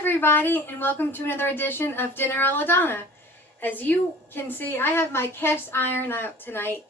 everybody, and welcome to another edition of Dinner a la Donna. As you can see, I have my cast iron out tonight,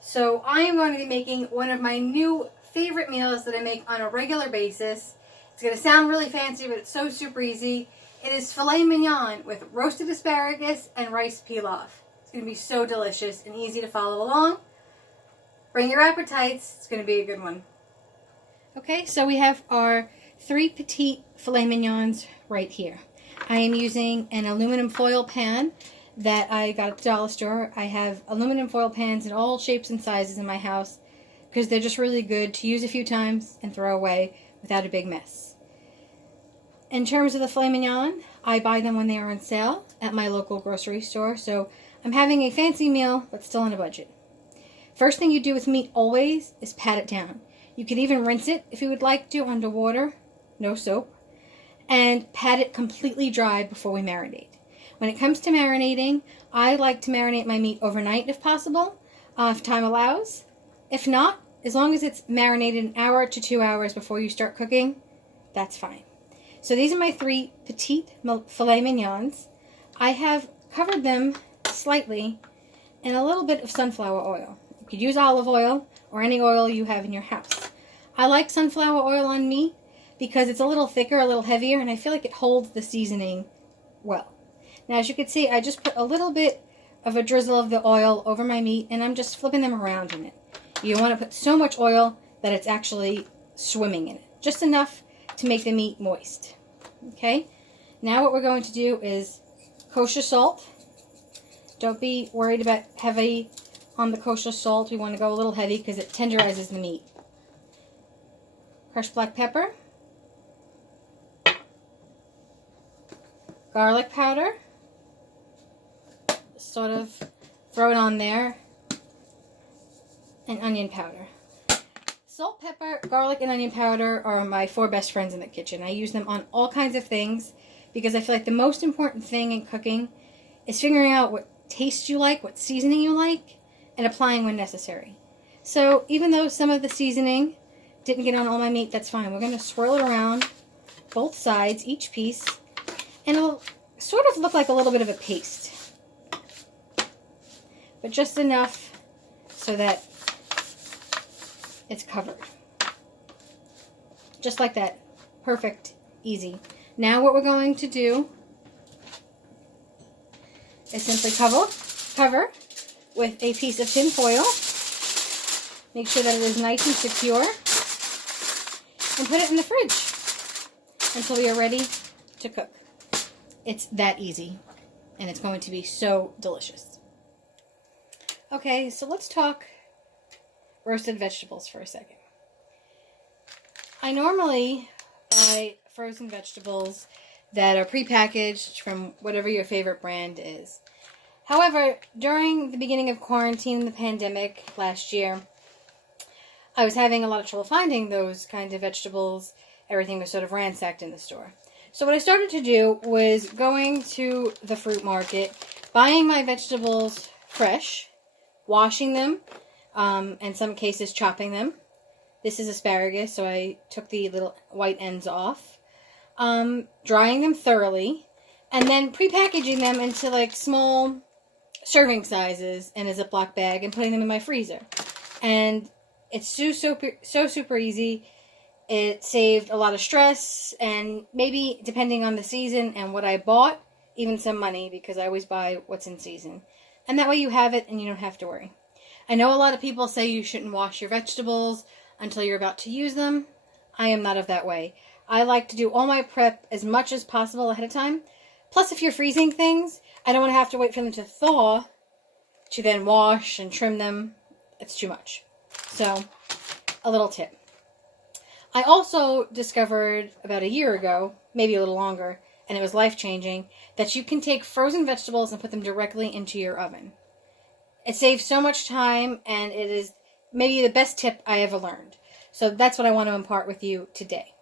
so I am going to be making one of my new favorite meals that I make on a regular basis. It's going to sound really fancy, but it's so super easy. It is filet mignon with roasted asparagus and rice pilaf. It's going to be so delicious and easy to follow along. Bring your appetites. It's going to be a good one. Okay, so we have our 3 petite filet mignons right here. I am using an aluminum foil pan that I got at the dollar store. I have aluminum foil pans in all shapes and sizes in my house because they're just really good to use a few times and throw away without a big mess. In terms of the filet mignon, I buy them when they are on sale at my local grocery store, so I'm having a fancy meal but still on a budget. First thing you do with meat always is pat it down. You could even rinse it if you would like to under water, no soap, and pat it completely dry before we marinate. When it comes to marinating, I like to marinate my meat overnight if possible, if time allows. If not, as long as it's marinated an hour to 2 hours before you start cooking, that's fine. So these are my 3 petite filet mignons. I have covered them slightly in a little bit of sunflower oil. You could use olive oil or any oil you have in your house. I like sunflower oil on meat because it's a little thicker, a little heavier, and I feel like it holds the seasoning well. Now, as you can see, I just put a little bit of a drizzle of the oil over my meat, and I'm just flipping them around in it. You don't want to put so much oil that it's actually swimming in it. Just enough to make the meat moist. Okay? Now what we're going to do is kosher salt. Don't be worried about heavy on the kosher salt. We want to go a little heavy because it tenderizes the meat. Crushed black pepper. Garlic powder. Sort of throw it on there. And onion powder. Salt, pepper, garlic, and onion powder are my 4 best friends in the kitchen. I use them on all kinds of things because I feel like the most important thing in cooking is figuring out what taste you like, what seasoning you like, and applying when necessary. So even though some of the seasoning didn't get on all my meat, that's fine. We're going to swirl it around both sides, each piece, and it'll sort of look like a little bit of a paste. But just enough so that it's covered. Just like that. Perfect. Easy. Now what we're going to do is simply cover with a piece of tin foil. Make sure that it is nice and secure. And put it in the fridge until we are ready to cook. It's that easy. And it's going to be so delicious. Okay, so let's talk roasted vegetables for a second. I normally buy frozen vegetables that are prepackaged from whatever your favorite brand is. However, during the beginning of quarantine and the pandemic last year, I was having a lot of trouble finding those kinds of vegetables. Everything was sort of ransacked in the store. So what I started to do was going to the fruit market, buying my vegetables fresh, washing them, in some cases chopping them. This is asparagus, so I took the little white ends off. Drying them thoroughly, and then prepackaging them into like small serving sizes in a Ziploc bag and putting them in my freezer. And it's so super easy. It saved a lot of stress and maybe, depending on the season and what I bought, even some money because I always buy what's in season. And that way you have it and you don't have to worry. I know a lot of people say you shouldn't wash your vegetables until you're about to use them. I am not of that way. I like to do all my prep as much as possible ahead of time. Plus, if you're freezing things, I don't want to have to wait for them to thaw to then wash and trim them. It's too much. So, a little tip. I also discovered about a year ago, maybe a little longer, and it was life-changing, that you can take frozen vegetables and put them directly into your oven. It saves so much time, and it is maybe the best tip I ever learned. So that's what I want to impart with you today.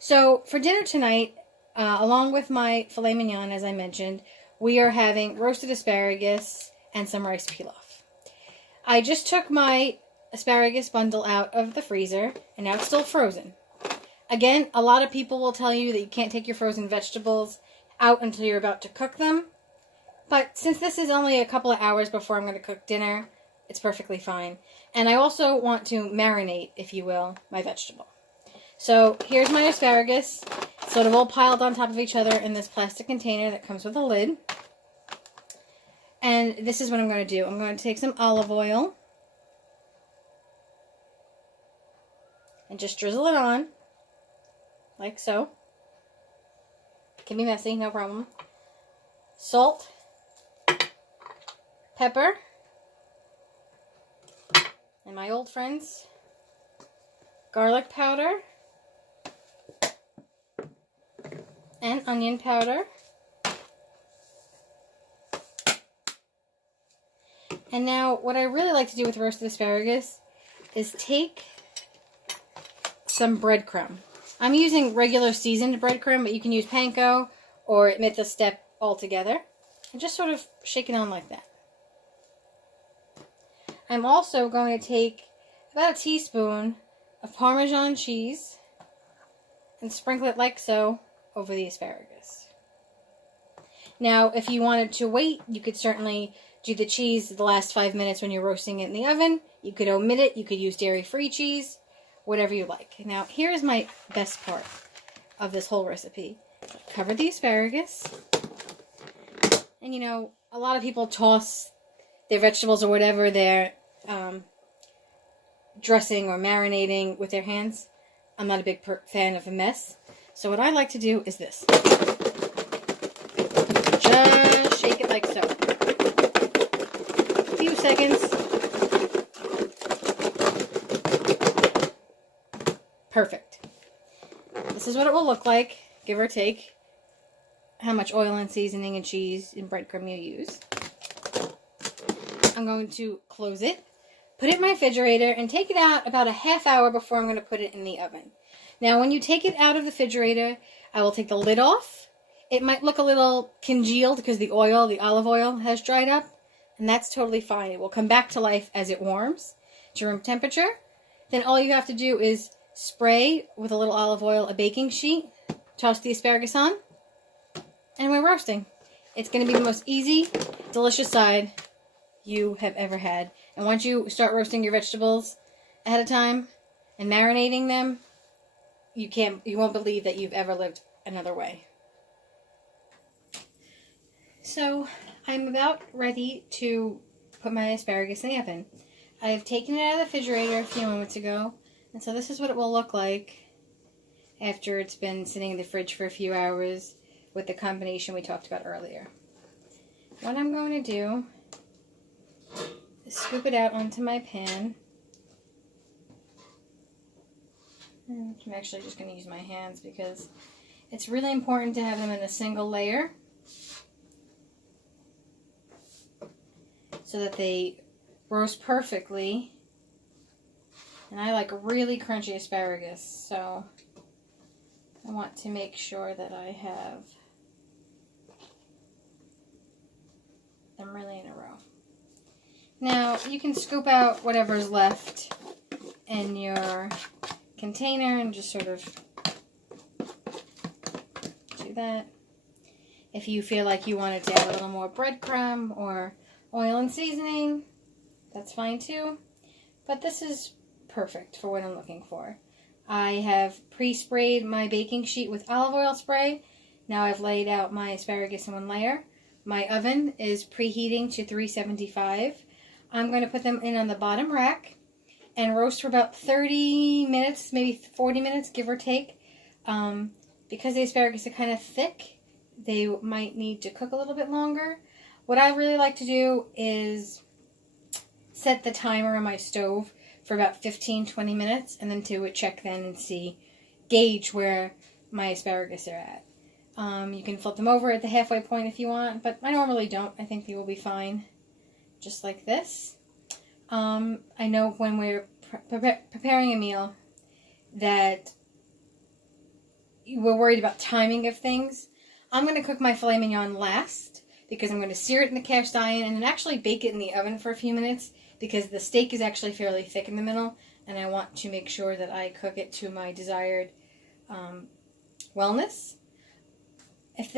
So for dinner tonight, along with my filet mignon, as I mentioned, we are having roasted asparagus and some rice pilaf. I just took my asparagus bundle out of the freezer, and now it's still frozen. Again, a lot of people will tell you that you can't take your frozen vegetables out until you're about to cook them. But since this is only a couple of hours before I'm going to cook dinner, it's perfectly fine. And I also want to marinate, if you will, my vegetable. So here's my asparagus, sort of all piled on top of each other in this plastic container that comes with a lid. And this is what I'm going to do. I'm going to take some olive oil and just drizzle it on, like so. It can be messy, no problem. Salt, pepper, and my old friends, garlic powder, and onion powder. And now, what I really like to do with roasted asparagus is take some breadcrumb. I'm using regular seasoned breadcrumb, but you can use panko or omit the step altogether. And just sort of shake it on like that. I'm also going to take about a teaspoon of Parmesan cheese and sprinkle it like so over the asparagus. Now, if you wanted to wait, you could certainly do the cheese the last 5 minutes when you're roasting it in the oven. You could omit it. You could use dairy-free cheese, whatever you like. Now, here's my best part of this whole recipe. Cover the asparagus. And, you know, a lot of people toss their vegetables or whatever they're dressing or marinating with their hands. I'm not a big fan of a mess. So what I like to do is this. Just shake it like so. A few seconds. Perfect. This is what it will look like, give or take how much oil and seasoning and cheese and breadcrumb you use. I'm going to close it, put it in my refrigerator, and take it out about a half hour before I'm going to put it in the oven. Now, when you take it out of the refrigerator, I will take the lid off. It might look a little congealed because the olive oil has dried up, and that's totally fine. It will come back to life as it warms to room temperature. Then all you have to do is spray with a little olive oil a baking sheet, toss the asparagus on, and we're roasting. It's going to be the most easy, delicious side you have ever had. And once you start roasting your vegetables ahead of time and marinating them, you won't believe that you've ever lived another way. So I'm about ready to put my asparagus in the oven. I've taken it out of the refrigerator a few moments ago, and so this is what it will look like after it's been sitting in the fridge for a few hours with the combination we talked about earlier. What I'm going to do is scoop it out onto my pan. And I'm actually just going to use my hands because it's really important to have them in a single layer so that they roast perfectly. And I like really crunchy asparagus, so I want to make sure that I have them really in a row. Now, you can scoop out whatever's left in your container and just sort of do that. If you feel like you wanted to add a little more breadcrumb or oil and seasoning, that's fine too. But this is perfect for what I'm looking for. I have pre-sprayed my baking sheet with olive oil spray. Now I've laid out my asparagus in one layer. My oven is preheating to 375. I'm going to put them in on the bottom rack and roast for about 30 minutes, maybe 40 minutes, give or take. Because the asparagus are kind of thick, they might need to cook a little bit longer. What I really like to do is set the timer on my stove for about 15-20 minutes and then to check then and gauge where my asparagus are at. You can flip them over at the halfway point if you want, but I normally don't. I think they will be fine just like this. I know when we're preparing a meal that we're worried about timing of things. I'm going to cook my filet mignon last because I'm going to sear it in the cast iron and then actually bake it in the oven for a few minutes because the steak is actually fairly thick in the middle and I want to make sure that I cook it to my desired wellness. If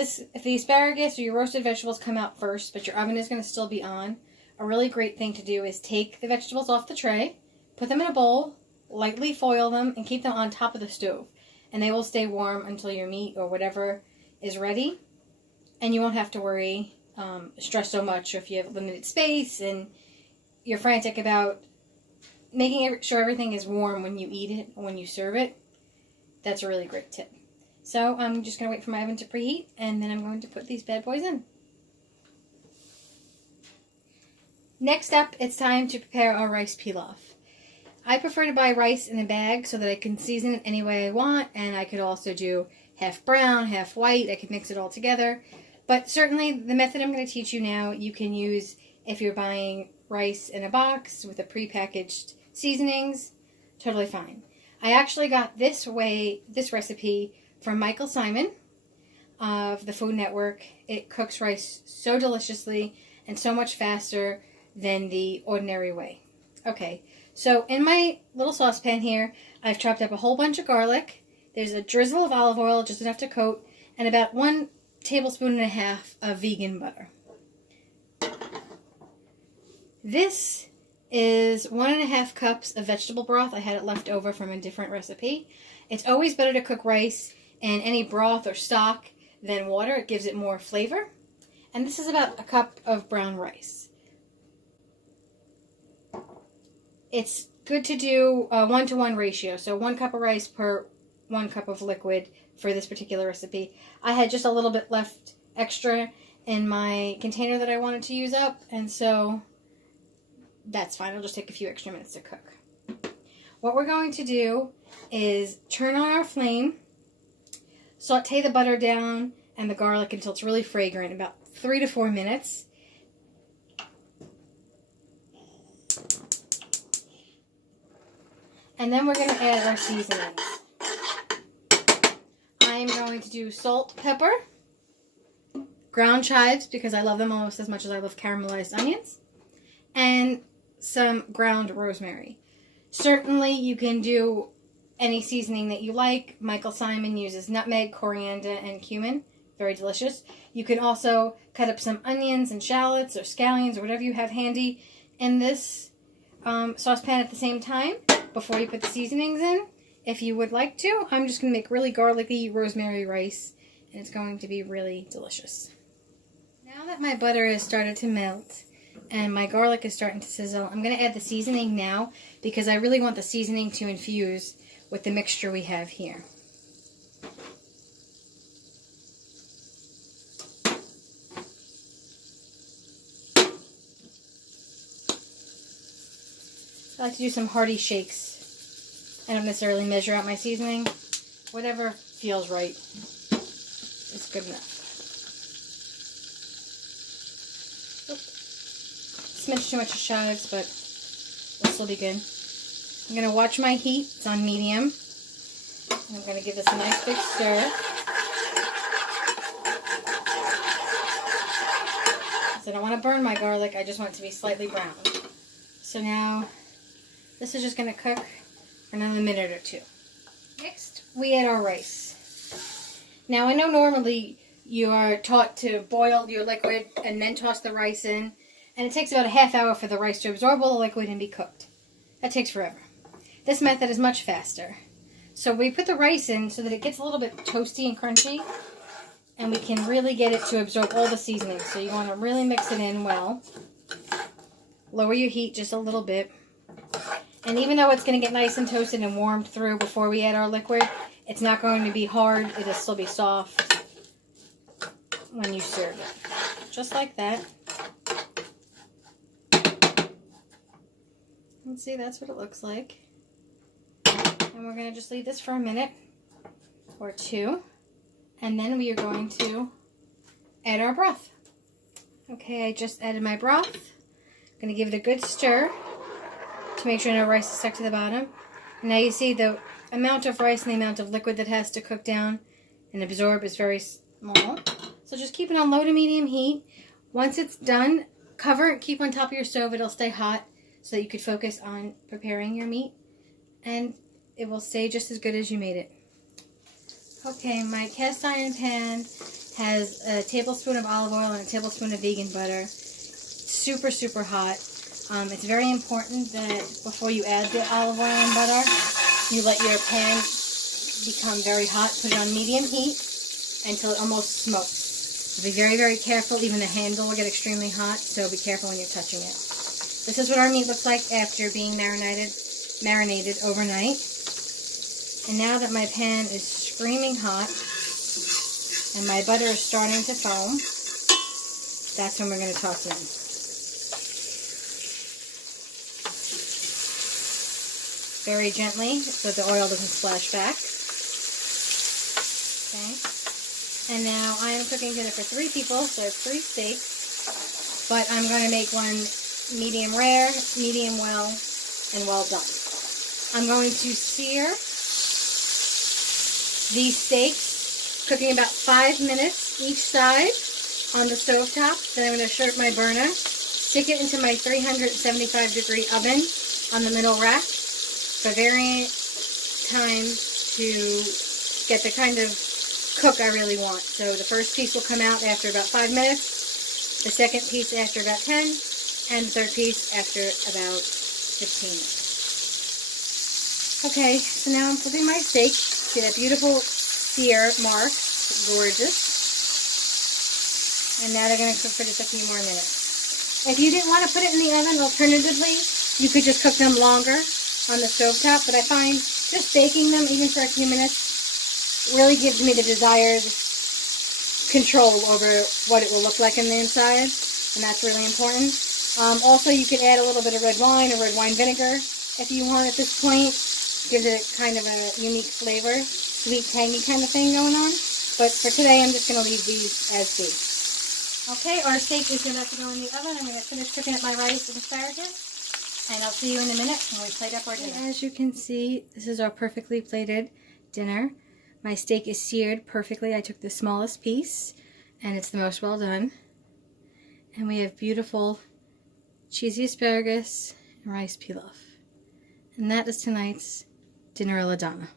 the asparagus or your roasted vegetables come out first, but your oven is going to still be on, a really great thing to do is take the vegetables off the tray, put them in a bowl, lightly foil them, and keep them on top of the stove. And they will stay warm until your meat or whatever is ready. And you won't have to worry, stress so much, or if you have limited space and you're frantic about making sure everything is warm when you eat it or when you serve it. That's a really great tip. So I'm just going to wait for my oven to preheat, and then I'm going to put these bad boys in. Next up, it's time to prepare our rice pilaf. I prefer to buy rice in a bag so that I can season it any way I want, and I could also do half brown, half white. I could mix it all together. But certainly the method I'm going to teach you now, you can use if you're buying rice in a box with a prepackaged seasonings, totally fine. I actually got this recipe from Michael Simon of the Food Network. It cooks rice so deliciously and so much faster than the ordinary way. Okay, so in my little saucepan here, I've chopped up a whole bunch of garlic. There's a drizzle of olive oil, just enough to coat, and about 1.5 tablespoons of vegan butter. This is 1.5 cups of vegetable broth. I had it left over from a different recipe. It's always better to cook rice in any broth or stock than water. It gives it more flavor. And this is about a cup of brown rice. It's good to do a 1-to-1 ratio. So 1 cup of rice per 1 cup of liquid for this particular recipe. I had just a little bit left extra in my container that I wanted to use up, and so that's fine. It'll just take a few extra minutes to cook. What we're going to do is turn on our flame, saute the butter down and the garlic until it's really fragrant, about 3 to 4 minutes. And then we're going to add our seasonings. I'm going to do salt, pepper, ground chives because I love them almost as much as I love caramelized onions, and some ground rosemary. Certainly you can do any seasoning that you like. Michael Simon uses nutmeg, coriander, and cumin. Very delicious. You can also cut up some onions and shallots or scallions or whatever you have handy in this saucepan at the same time before you put the seasonings in. If you would like to, I'm just going to make really garlicky rosemary rice, and it's going to be really delicious. Now that my butter has started to melt and my garlic is starting to sizzle, I'm going to add the seasoning now because I really want the seasoning to infuse with the mixture we have here. I like to do some hearty shakes. I don't necessarily measure out my seasoning. Whatever feels right is good enough. Smidge too much of chives, but this will be good. I'm going to watch my heat. It's on medium. And I'm going to give this a nice big stir. So I don't want to burn my garlic. I just want it to be slightly brown. So now this is just going to cook for another minute or two. Next, we add our rice. Now, I know normally you are taught to boil your liquid and then toss the rice in, and it takes about a half hour for the rice to absorb all the liquid and be cooked. That takes forever. This method is much faster. So we put the rice in so that it gets a little bit toasty and crunchy, and we can really get it to absorb all the seasonings. So you want to really mix it in well. Lower your heat just a little bit. And even though it's going to get nice and toasted and warmed through before we add our liquid, it's not going to be hard. It'll still be soft when you serve it. Just like that. And see, that's what it looks like. And we're going to just leave this for a minute or two. And then we are going to add our broth. Okay, I just added my broth. I'm going to give it a good stir to make sure no rice is stuck to the bottom. And now you see the amount of rice and the amount of liquid that has to cook down and absorb is very small. So just keep it on low to medium heat. Once it's done, cover it, keep on top of your stove. It'll stay hot so that you could focus on preparing your meat. And it will stay just as good as you made it. Okay, my cast iron pan has a tablespoon of olive oil and a tablespoon of vegan butter. Super, super hot. It's very important that before you add the olive oil and butter, you let your pan become very hot. Put it on medium heat until it almost smokes. Be very, very careful. Even the handle will get extremely hot, so be careful when you're touching it. This is what our meat looks like after being marinated overnight. And now that my pan is screaming hot and my butter is starting to foam, that's when we're going to toss it in. Very gently so the oil doesn't splash back. Okay. And now I am cooking dinner for 3 people, so 3 steaks. But I'm going to make one medium rare, medium well, and well done. I'm going to sear these steaks, cooking about 5 minutes each side on the stovetop. Then I'm going to shut my burner, stick it into my 375 degree oven on the middle rack for varying time to get the kind of cook I really want. So the first piece will come out after about 5 minutes, the second piece after about 10, and the third piece after about 15 minutes. Okay, so now I'm flipping my steak. See that beautiful sear mark? Gorgeous. And now they're going to cook for just a few more minutes. If you didn't want to put it in the oven, alternatively, you could just cook them longer on the stovetop. But I find just baking them, even for a few minutes, really gives me the desired control over what it will look like in the inside. And that's really important. Also, you could add a little bit of red wine or red wine vinegar if you want at this point. Gives it kind of a unique flavor, sweet, tangy kind of thing going on. But for today, I'm just going to leave these as these. Okay, our steak is about to go in the oven. I'm going to finish cooking up my rice and asparagus. And I'll see you in a minute when we plate up our dinner. As you can see, this is our perfectly plated dinner. My steak is seared perfectly. I took the smallest piece, and it's the most well done. And we have beautiful cheesy asparagus and rice pilaf. And that is tonight's dinner a la Donna.